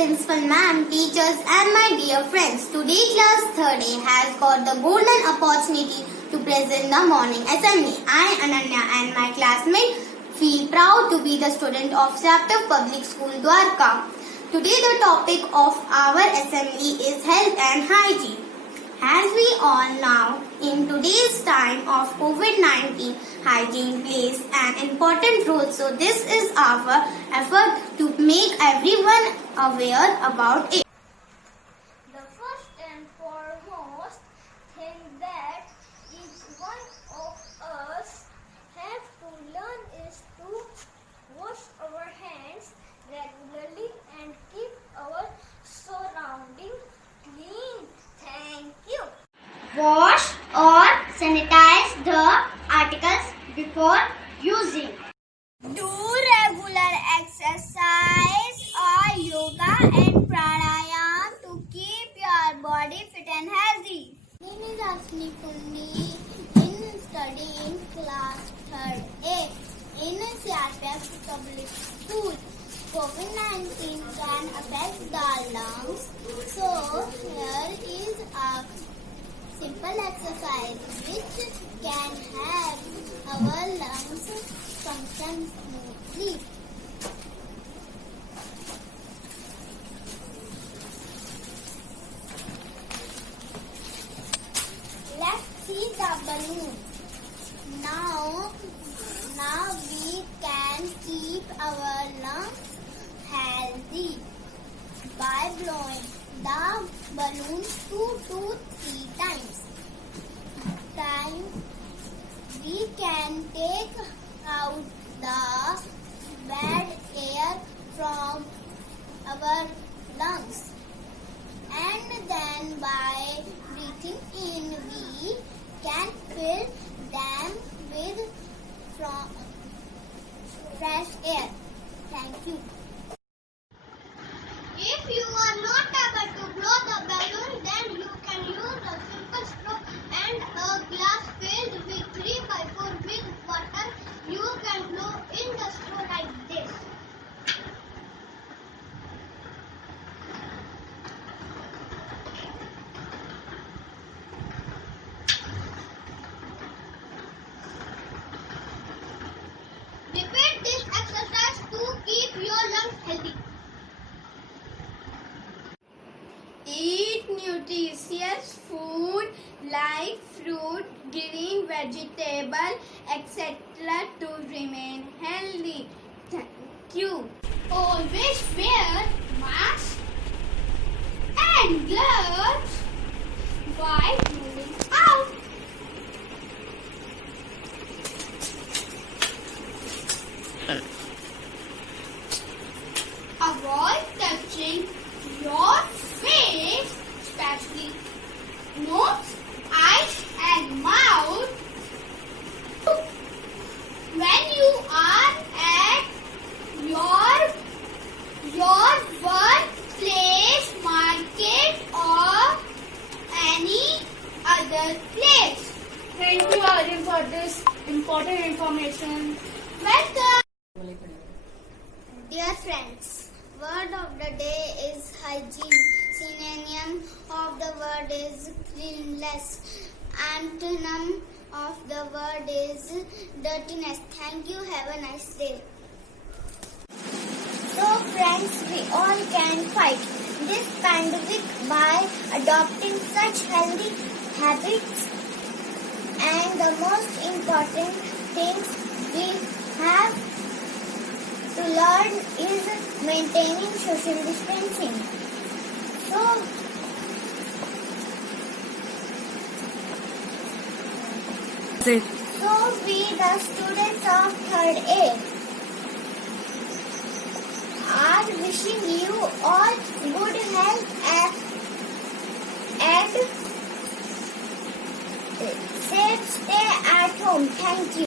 Principal Ma'am, teachers and my dear friends. Today class 3rd A has got the golden opportunity to present the morning assembly. I, Ananya and my classmate feel proud to be the student of Chapter Public School Dwarka. Today the topic of our assembly is health and hygiene. As we all know, in today's time of COVID-19, hygiene plays an important role. So this is our effort to make everyone aware about it. The first and foremost thing that each one of us have to learn is to wash our hands regularly and keep our surroundings clean. Thank you. Wash or sanitize the articles before using. Do regular exercise or yoga and pranayama to keep your body fit and healthy. My name is Asmi Kundi in studying class 3rd A in CRPF Public School. COVID-19 can affect the lungs, so here is a simple exercise which can help our lungs function smoothly. Let's see the balloon. Now we can keep our lungs healthy by blowing the balloon 2 to 3 times. We can take out the bad air from our lungs, and then by breathing in we can fill them with fresh air. Thank you. If you are not able to blow the balloon, then you can use a simple straw and a glass filled with 3x4 with water. You can blow in the straw like this. Repeat this exercise to keep your lungs healthy. Eat nutritious food like fruit, green vegetable, etc. to remain healthy. Thank you. Always wear mask and gloves while moving out. Avoid touching your face, especially nose, eyes and mouth when you are at your workplace, market or any other place. Thank you, Arjun, for this important information. Welcome. Dear friends, word of the day is hygiene. Synonym of the word is cleanliness. Antonym of the word is dirtiness. Thank you. Have a nice day. So friends, we all can fight this pandemic by adopting such healthy habits, and the most important things we have to learn is maintaining social distancing. So we the students of 3rd A are